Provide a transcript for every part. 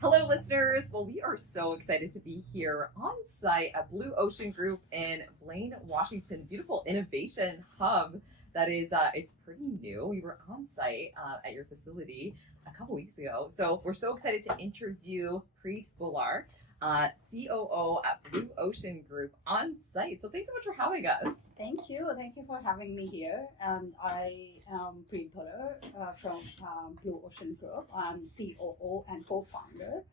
Hello, listeners. Well, we are so excited to be here on site at Blue Ocean Group in Blaine, Washington. Beautiful innovation hub that is it's pretty new. We were on site at your facility a couple weeks ago. So we're so excited to interview Preet Bhullar, COO at Blue Ocean Group on site. So thanks so much for having us. Thank you. Thank you for having me here. And I am Preet Bhullar from Blue Ocean Group. I'm COO and co-founder.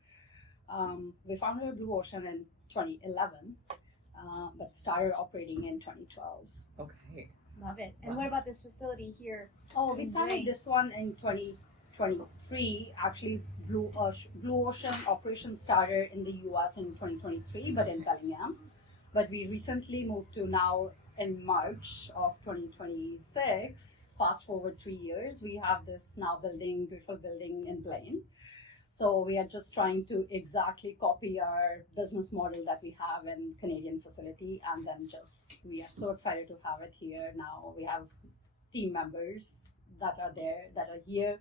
We founded Blue Ocean in 2011, but started operating in 2012. Okay. Love it. And what about this facility here? Oh, we started this one in 2023. Actually, Blue Ocean operations started in the US in 2023, but in Bellingham. But we recently moved to now in March of 2026. Fast forward 3 years, we have this now beautiful building in Blaine. So we are just trying to exactly copy our business model that we have in Canadian facility, and then we are so excited to have it here now. We have team members that are here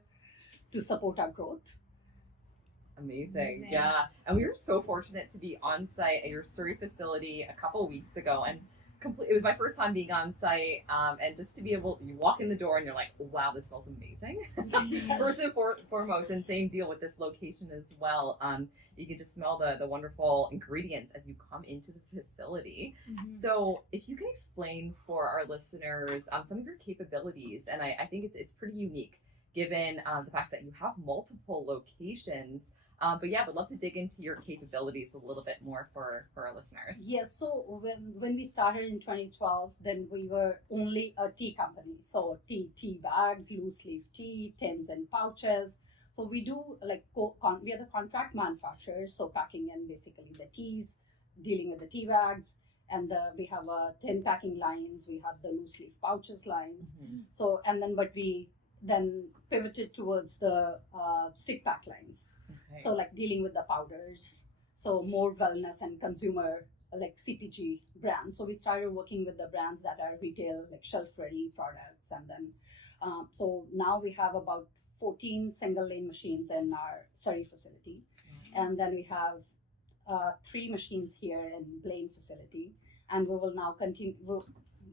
to support our growth. Amazing. Yeah. And we were so fortunate to be on site at your Surrey facility a couple weeks ago, and it was my first time being on site, and just to be able, you walk in the door and you're like, wow, this smells amazing. First and foremost, and same deal with this location as well. You can just smell the wonderful ingredients as you come into the facility. Mm-hmm. So if you can explain for our listeners some of your capabilities, and I think it's pretty unique given the fact that you have multiple locations. But yeah, would love to dig into your capabilities a little bit more for our listeners. Yes, so when we started in 2012, then we were only a tea company. So tea bags, loose leaf tea, tins and pouches. So we do we are the contract manufacturers, so packing in basically the teas, dealing with the tea bags, and we have tin packing lines, we have the loose leaf pouches lines. Mm-hmm. So, and then but we then pivoted towards the stick pack lines. Okay. So dealing with the powders, so more wellness and consumer CPG brands. So we started working with the brands that are retail, shelf ready products. And then, so now we have about 14 single lane machines in our Surrey facility. Mm-hmm. And then we have 3 machines here in Blaine facility. And we will now continue.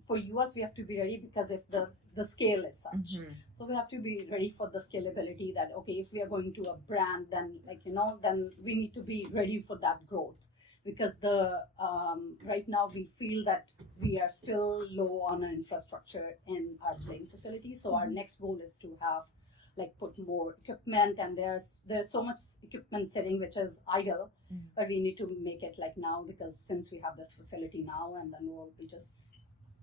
For US, we have to be ready because if the scale is such. Mm-hmm. So we have to be ready for the scalability that, okay, if we are going to a brand, then then we need to be ready for that growth. Because right now we feel that we are still low on infrastructure in our Blaine facility. So our next goal is to have put more equipment, and there's so much equipment sitting which is idle, but we need to make it now, because since we have this facility now, and then we'll be just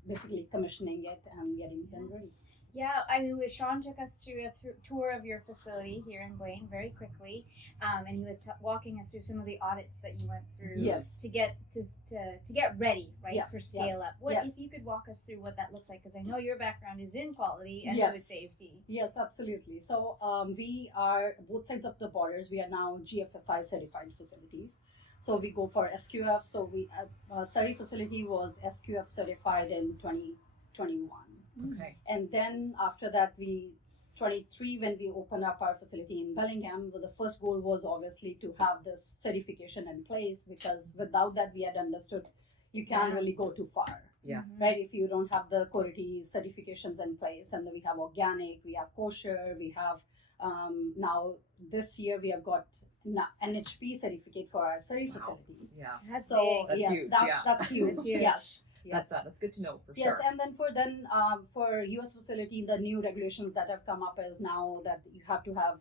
basically commissioning it and getting them ready. Yeah, I mean, Sean took us through a tour of your facility here in Blaine very quickly, and he was walking us through some of the audits that you went through. Yes. To get ready, right, yes, for scale up. What if you could walk us through what that looks like? Because I know your background is in quality and food safety. Yes, absolutely. So we are both sides of the borders. We are now GFSI-certified facilities. So we go for SQF. So we Surrey facility was SQF certified in 2021. Okay. And then after that, 23 when we opened up our facility in Bellingham, the first goal was obviously to have this certification in place, because without that we had understood you can't really go too far. Yeah. Right. If you don't have the quality certifications in place, and then we have organic, we have kosher, we have now this year we have got NHP certificate for our Surrey facility. Yeah. That's huge. That's huge. That's huge. Yes. That's good to know for sure. Yes, and then for US facility, the new regulations that have come up is now that you have to have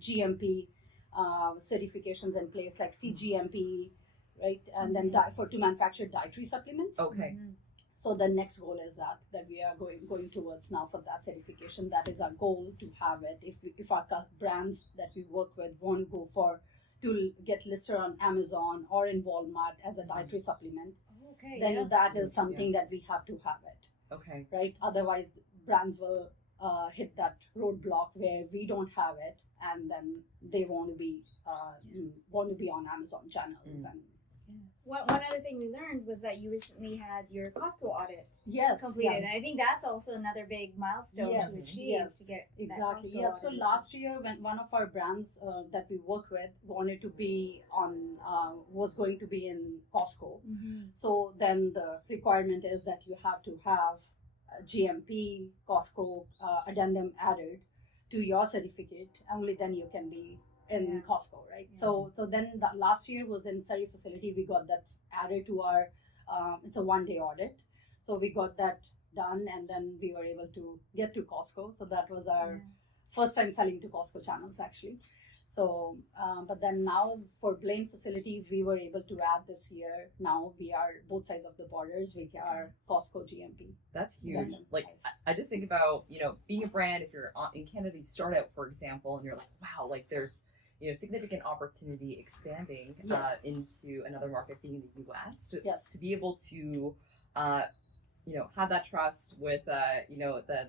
GMP certifications in place, like CGMP, right? And then to manufacture dietary supplements. Okay. Mm-hmm. So the next goal is that we are going towards now for that certification. That is our goal, to have it. If our brands that we work with want to go for to get listed on Amazon or in Walmart as a dietary supplement, then that is something that we have to have it. Okay. Right. Otherwise, brands will hit that roadblock where we don't have it, and then they want to be on Amazon channels and One other thing we learned was that you recently had your Costco audit Yes, completed. yes. And I think that's also another big milestone Yes, to achieve yes, to get exactly. That Costco Yeah. audit So as last year, when one of our brands that we work with wanted to be on, was going to be in Costco. Mm-hmm. So then the requirement is that you have to have GMP Costco addendum added to your certificate. Only then you can be in Yeah. Costco, right? Yeah. So then the last year was in Surrey facility. We got that added to our. It's a 1-day audit, so we got that done, and then we were able to get to Costco. So that was our first time selling to Costco channels actually. So, but then now for Blaine facility, we were able to add this year. Now we are both sides of the borders. We are Costco GMP. That's huge. London, Like nice. I just think about, being a brand. If you're in Canada, you start out, for example, and you're like, wow, like there's significant opportunity expanding Yes. into another market, being the U.S. Yes. To be able to have that trust with the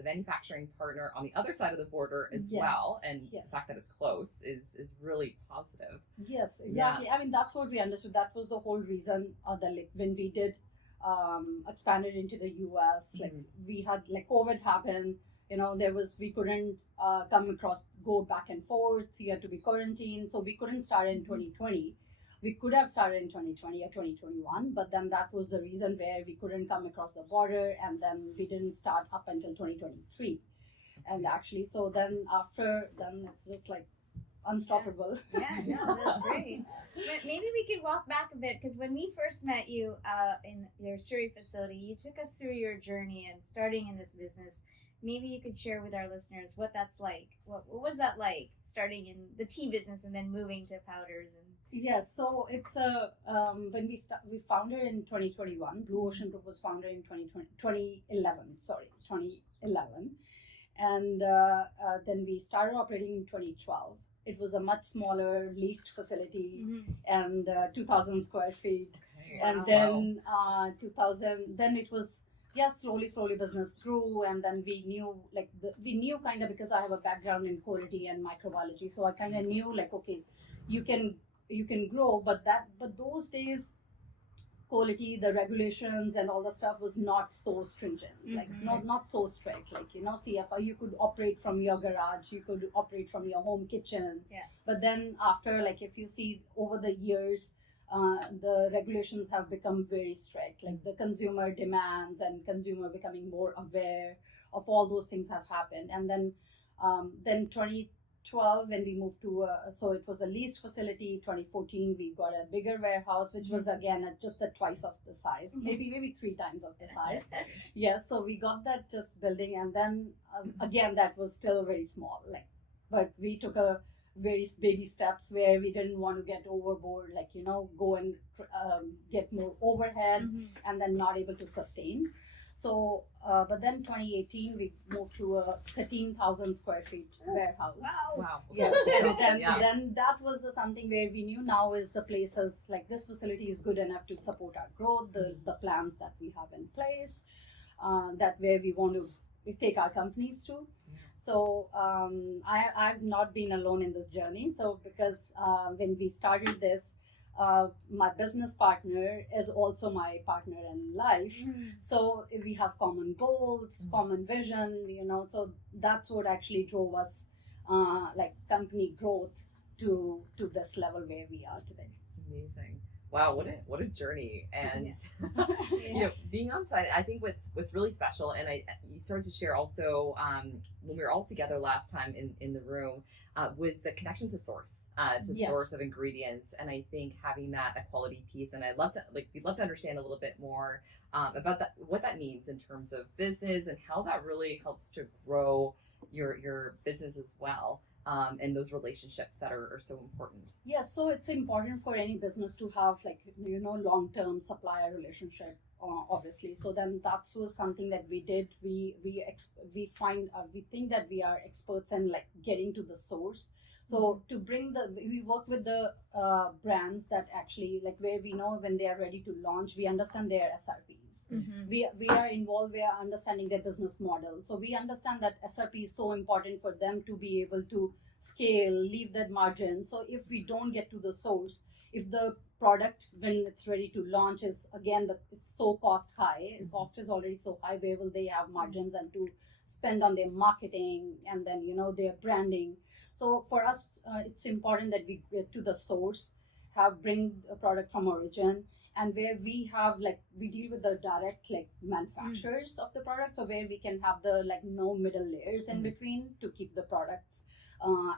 manufacturing partner on the other side of the border as Yes. well, and Yes. the fact that it's close is really positive. Yes, exactly. I mean, that's what we understood. That was the whole reason that like when we did expanded into the US, like we had like COVID happen. We couldn't go back and forth. You had to be quarantined, so we couldn't start in 2020. We could have started in 2020 or 2021, but then that was the reason where we couldn't come across the border, and then we didn't start up until 2023. And actually, so then it's just like unstoppable. Yeah, no, that's great. But maybe we could walk back a bit, because when we first met you in your Surrey facility, you took us through your journey and starting in this business. Maybe you could share with our listeners what that's like. What was that like, starting in the tea business and then moving to powders? And Yes, so it's when we founded in 2021. Blue Ocean Group was founded in 2011, and then we started operating in 2012. It was a much smaller leased facility and 2,000 square feet. Okay. And then 2000, then it was slowly business grew, and then we knew kind of, because I have a background in quality and microbiology, so I kind of knew like, okay, you can grow, but those days quality, the regulations and all the stuff was not so stringent, like it's not so strict, like CFI, you could operate from your garage, you could operate from your home kitchen. But then after, like, if you see over the years, the regulations have become very strict, like the consumer demands and consumer becoming more aware of all those things have happened. And then 2012, when we moved to so it was a leased facility. 2014 we got a bigger warehouse, which was again at just the twice of the size, maybe 3 times of the size. Yes, so we got that just building, and then again that was still very small, like, but we took a very baby steps where we didn't want to get overboard, like go and get more overhead and then not able to sustain. So but then 2018 we moved to a 13,000 square feet warehouse. Wow. Yes, and then, Yeah. then that was something where we knew now is the places, like this facility is good enough to support our growth, the plans that we have in place, that where we want to take our companies to. So I've not been alone in this journey. So because when we started this, my business partner is also my partner in life. So we have common goals, common vision, so that's what actually drove us, like company growth to this level where we are today. Amazing. Wow, what a journey. And Yeah. being on site, I think what's really special, and you started to share also when we were all together last time in the room, was the connection to source, Yes. source of ingredients. And I think having that equality piece, and we'd love to understand a little bit more about that, what that means in terms of business and how that really helps to grow your business as well. And those relationships that are so important. Yes, so it's important for any business to have, like, long-term supplier relationship, obviously. So then that was something that we did. We think that we are experts in like getting to the source. So to bring we work with the brands that actually like where we know when they are ready to launch, we understand their SRPs. We are involved, we are understanding their business model. So we understand that SRP is so important for them to be able to scale, leave that margin. So if we don't get to the source, if the product when it's ready to launch is again it's so cost high, cost is already so high, where will they have margins and to spend on their marketing and then their branding. So for us, it's important that we get to the source, bring a product from origin, and where we have like we deal with the direct like manufacturers of the product, so where we can have the like no middle layers in between to keep the products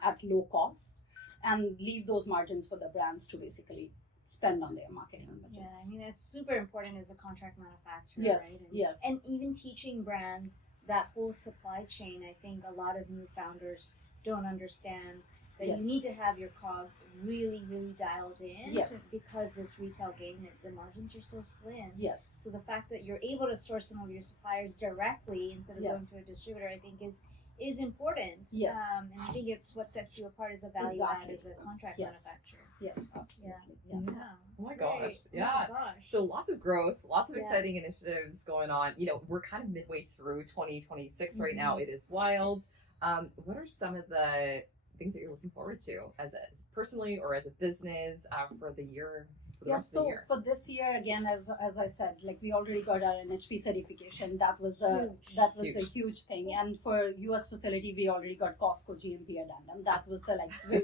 at low cost and leave those margins for the brands to basically spend on their marketing budgets. Yeah, I mean that's super important as a contract manufacturer, Yes, right? yes. And even teaching brands that whole supply chain, I think a lot of new founders don't understand that Yes. you need to have your COGS really, really dialed in. Yes. Because this retail game, the margins are so slim. Yes. So the fact that you're able to source some of your suppliers directly instead of Yes. going to a distributor, I think is important. Yes. And I think it's what sets you apart as a value add as a contract Yes. manufacturer. Yes, absolutely. Yeah. Yes. Yeah, Oh my it's gosh, great. yeah. Oh my gosh. So lots of growth, lots of Yeah. exciting initiatives going on. We're kind of midway through 2026 right now. It is wild. What are some of the things that you're looking forward to as personally or as a business for the year? For the rest of the So year? for this year, again, as I said, like we already got our NHP certification. That was Huge. a huge thing. And for US facility, we already got Costco GMP addendum. That was the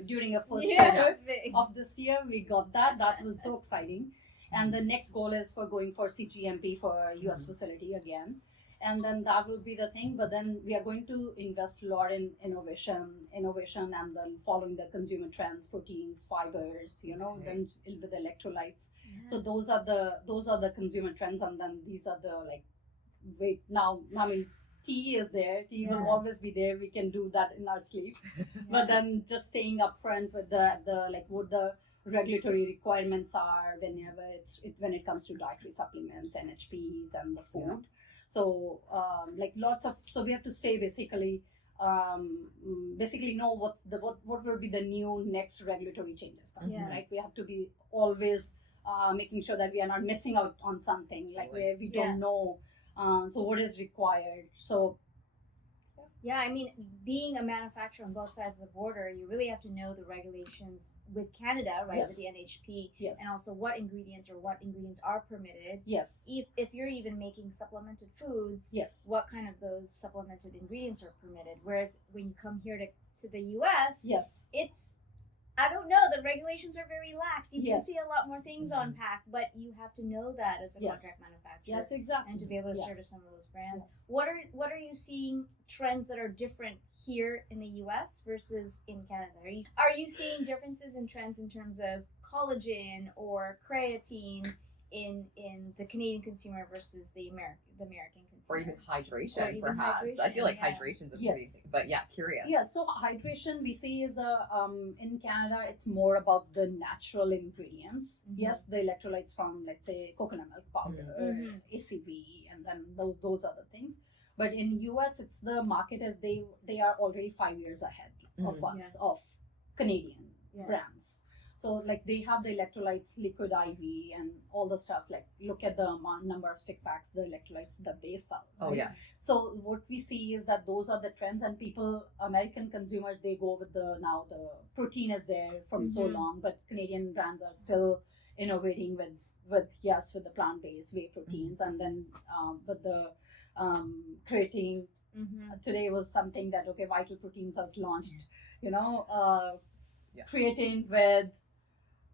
during a first Yeah, quarter it was big. of this year, we got that. That was so exciting. And the next goal is for going for CGMP for US facility again. And then that will be the thing. But then we are going to invest a lot in innovation, and then following the consumer trends, proteins, fibers, then with electrolytes. Yeah. So those are the consumer trends, and then these are the tea is there. Tea will Yeah. always be there. We can do that in our sleep. But then just staying upfront with what the regulatory requirements are when it comes to dietary supplements, NHPs, and the food. Yeah. So so we have to stay basically know what will be the new next regulatory changes coming, Yeah. right? We have to be always making sure that we are not missing out on something where we don't know. So what is required? So Yeah, I mean, being a manufacturer on both sides of the border, you really have to know the regulations with Canada, right, Yes. with the NHP, yes, and also what ingredients are permitted. yes, If you're even making supplemented foods, yes, what kind of those supplemented ingredients are permitted. Whereas when you come here to the US, yes, it's, I don't know, the regulations are very lax. You can Yes. see a lot more things on pack, but you have to know that as a Yes. contract manufacturer. yes, exactly. And to be able to Yeah. service some of those brands. Yes. What are you seeing trends that are different here in the US versus in Canada? Are you seeing differences in trends in terms of collagen or creatine in the Canadian consumer versus the American consumer? Or even hydration, Or even perhaps. I feel like hydration, yeah. hydration's a Yes. pretty thing. But yeah, curious. Yeah, so hydration we see is in Canada it's more about the natural ingredients. Mhm. Yes, the electrolytes from let's say coconut milk powder, Mhm. ACV, and then those other things. But in US, it's the market as they are already 5 years ahead of us of Canadian brands. So they have the electrolytes, liquid IV, and all the stuff. Look at the number of stick packs, the electrolytes that they sell. Oh right? yeah. So what we see is that those are the trends, and American consumers, they go with the protein is there from so Mhm. long, but Canadian brands are still innovating with the plant-based whey proteins, and then with the creatine. Mhm. Today was something that Vital Proteins has launched, creatine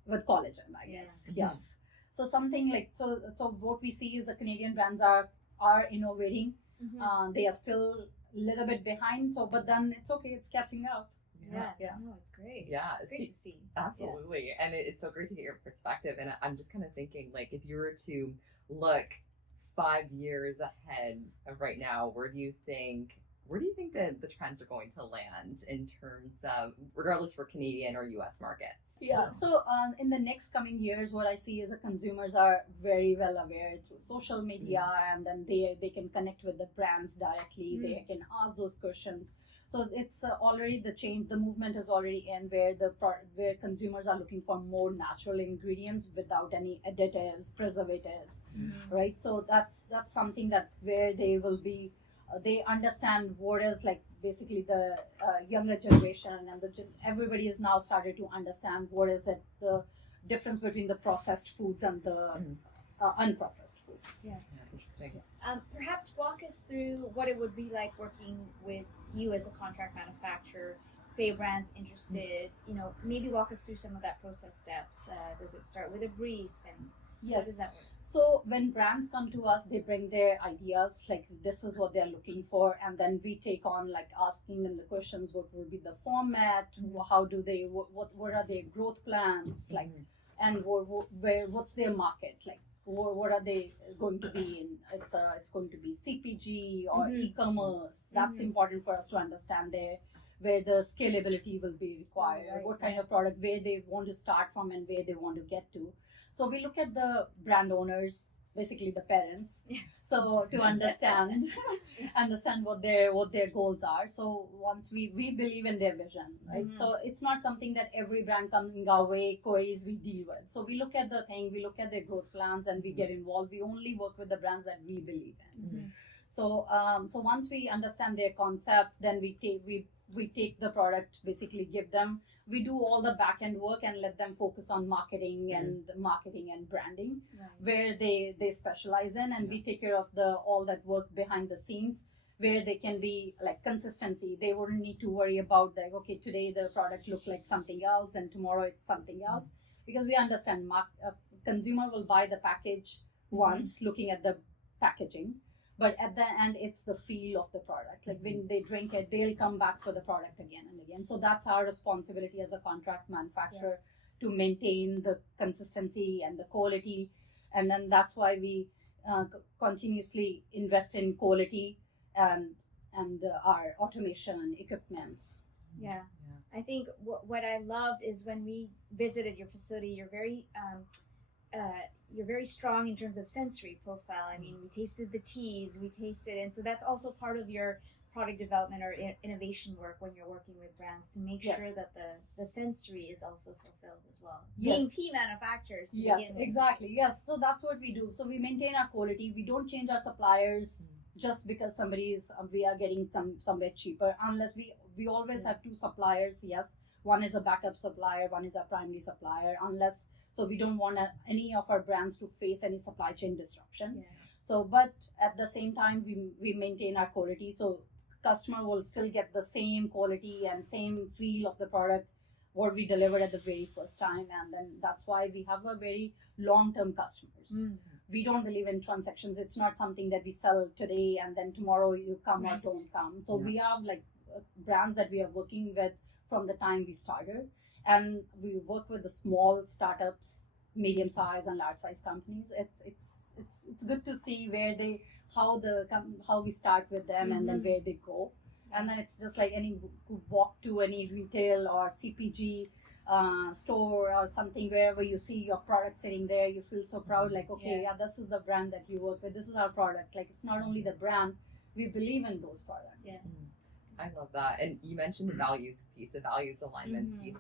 with collagen, I guess. Yeah. Yes. So something so what we see is the Canadian brands are innovating. Mhm. They are still a little bit behind, but then it's okay, it's catching up. Yeah. No, it's great. Yeah. It's great to see. Absolutely. And it's so great to get your perspective. And I'm just kind of thinking, if you were to look 5 years ahead of right now, where do you think where do you think that the trends are going to land in terms of, regardless for Canadian or US markets? Yeah. So in the next coming years, what I see is the consumers are very well aware through social media, and then they can connect with the brands directly. They can ask those questions. So it's already the change. The movement is already in where where consumers are looking for more natural ingredients without any additives, preservatives, right? So that's something that where they will be. They understand what is like basically the younger generation, and everybody is now started to understand what is it, the difference between the processed foods and the unprocessed foods. Yeah. Interesting. Perhaps walk us through what it would be like working with you as a contract manufacturer. Say a brand's interested, maybe walk us through some of that process steps. Does it start with a brief, and how does that work? So when brands come to us, they bring their ideas, like this is what they're looking for, and then we take on like asking them the questions: what will be the format? How do they? What are their growth plans? Like, and what's their market like? What are they going to be in? It's going to be CPG or e-commerce. That's important for us to understand there, where the scalability will be required, what kind of product, where they want to start from and where they want to get to. So we look at the brand owners, basically the parents, so to understand what their goals are. So once we believe in their vision, right? So it's not something that every brand coming our way queries we deal with. So we look at the thing, we look at their growth plans, and we get involved. We only work with the brands that we believe in. So once we understand their concept, then we take the product, basically give them. We do all the back end work and let them focus on marketing and branding, where they specialize in, and we take care of all that work behind the scenes, where they can be like consistency. They wouldn't need to worry about like, okay, today the product looked like something else and tomorrow it's something else, because we understand consumer will buy the package once, looking at the packaging. But at the end, it's the feel of the product. Like when they drink it, they'll come back for the product again and again. So that's our responsibility as a contract manufacturer to maintain the consistency and the quality. And then that's why we continuously invest in quality and our automation equipments. Yeah. I think what I loved is when we visited your facility, you're very strong in terms of sensory profile. I mean, we tasted the teas, and so that's also part of your product development or innovation work when you're working with brands, to make sure that the sensory is also fulfilled as well. Being tea manufacturers to begin with. Exactly. Yes, so that's what we do. So we maintain our quality. We don't change our suppliers just because we are getting somewhere cheaper, unless we always have two suppliers. Yes, one is a backup supplier, one is a primary supplier, so we don't want any of our brands to face any supply chain disruption. So, but at the same time, we maintain our quality. So customer will still get the same quality and same feel of the product what we delivered at the very first time. And then that's why we have a very long-term customers. We don't believe in transactions. It's not something that we sell today and then tomorrow you come or don't come. So we have like brands that we are working with from the time we started. And we work with the small startups, medium size and large size companies. It's good to see how we start with them and then where they go. And then it's just like walk to any retail or CPG store or something, wherever you see your product sitting there, you feel so proud, like, okay, this is the brand that we work with, this is our product. Like, it's not only the brand, we believe in those products. I love that. And you mentioned the values piece, the values alignment piece,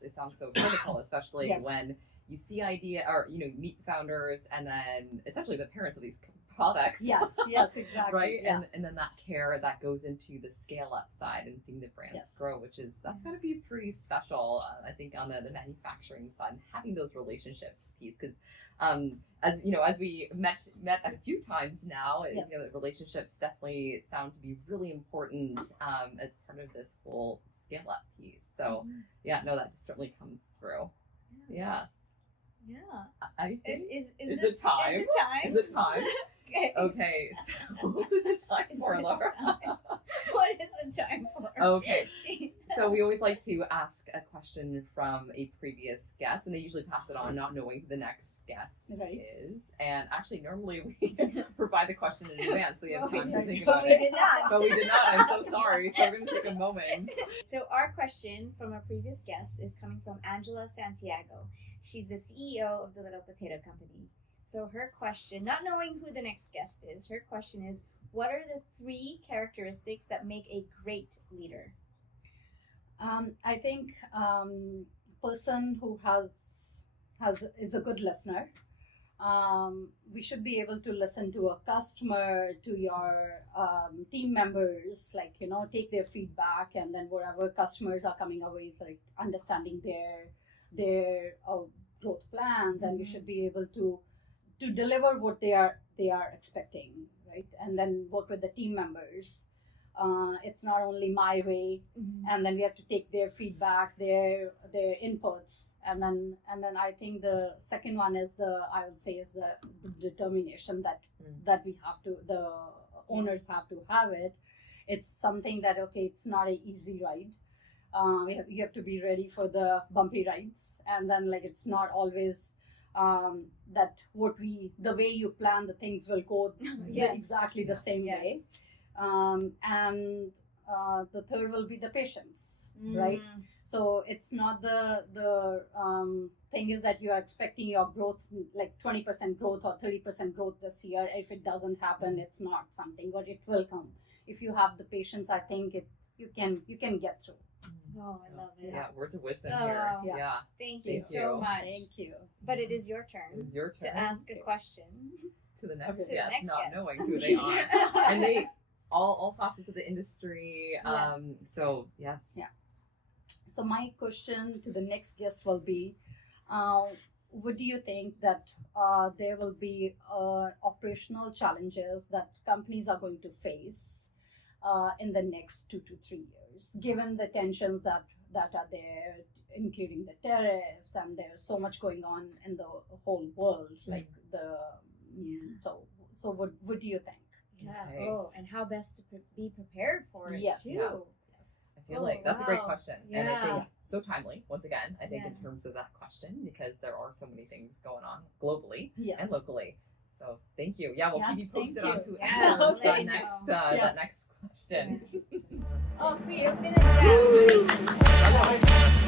it sounds so critical, especially when you see idea or, you meet the founders and then essentially the parents of these products. Yes, exactly. Right? And then that care that goes into the scale up side and seeing the brands grow, that's got to be pretty special, I think, on the manufacturing side, having those relationships piece. Because as we met a few times now, the relationships definitely sound to be really important as part of this whole scale up piece. So that just certainly comes through. I think is it time? Is it time? Okay, so what is it time for, Laura? What is the time for? Okay, So we always like to ask a question from a previous guest, and they usually pass it on, not knowing who the next guest Right. is. And actually, normally we provide the question in advance, so you have time to think But about we it. did not. But we did not. I'm so sorry. So we're going to take a moment. So our question from a previous guest is coming from Angela Santiago. She's the CEO of the Little Potato Company. So her question, not knowing who the next guest is, her question is, what are the 3 characteristics that make a great leader? I think person who is a good listener. We should be able to listen to a customer, to your team members, like, take their feedback, and then whatever customers are coming away, like understanding their growth plans, and we should be able to deliver what they are expecting, right? And then work with the team members. It's not only my way, and then we have to take their feedback, their inputs, and then I think the second one is the determination that we have to, the owners have to have it. It's something that, okay, it's not an easy ride. You have to be ready for the bumpy rides, and then like it's not always that the way you plan the things will go exactly the same way. And the third will be the patience, right? So it's not the thing is that you are expecting your growth, like 20% growth or 30% growth this year. If it doesn't happen, it's not something, but it will come. If you have the patience, I think you can get through. Oh, I love it. Yeah, words of wisdom Oh, here. yeah. Yeah. Thank you Thank so you. much. Thank you. But it is your turn It's your turn to ask a question. to the next Okay. To the guest, next not guest. knowing who they are. And they all facets of the industry. Yeah. So yes. So my question to the next guest will be, what do you think that there will be operational challenges that companies are going to face in the next 2 to 3 years, given the tensions that are there, including the tariffs, and there's so much going on in the whole world, like so what do you think? Yeah. Okay. Oh, and how best to be prepared for it Yes. too. Yeah. Yes. I feel like that's a great wow. question. And I Yeah. think so timely, once again, I think Yeah. in terms of that question, because there are so many things going on globally Yes. and locally. So thank you. Yeah, we'll Yeah, keep you posted thank on you. who Yeah, answers we'll let that you know. next Yes. that next question. Oh, Preet, it's been a chat.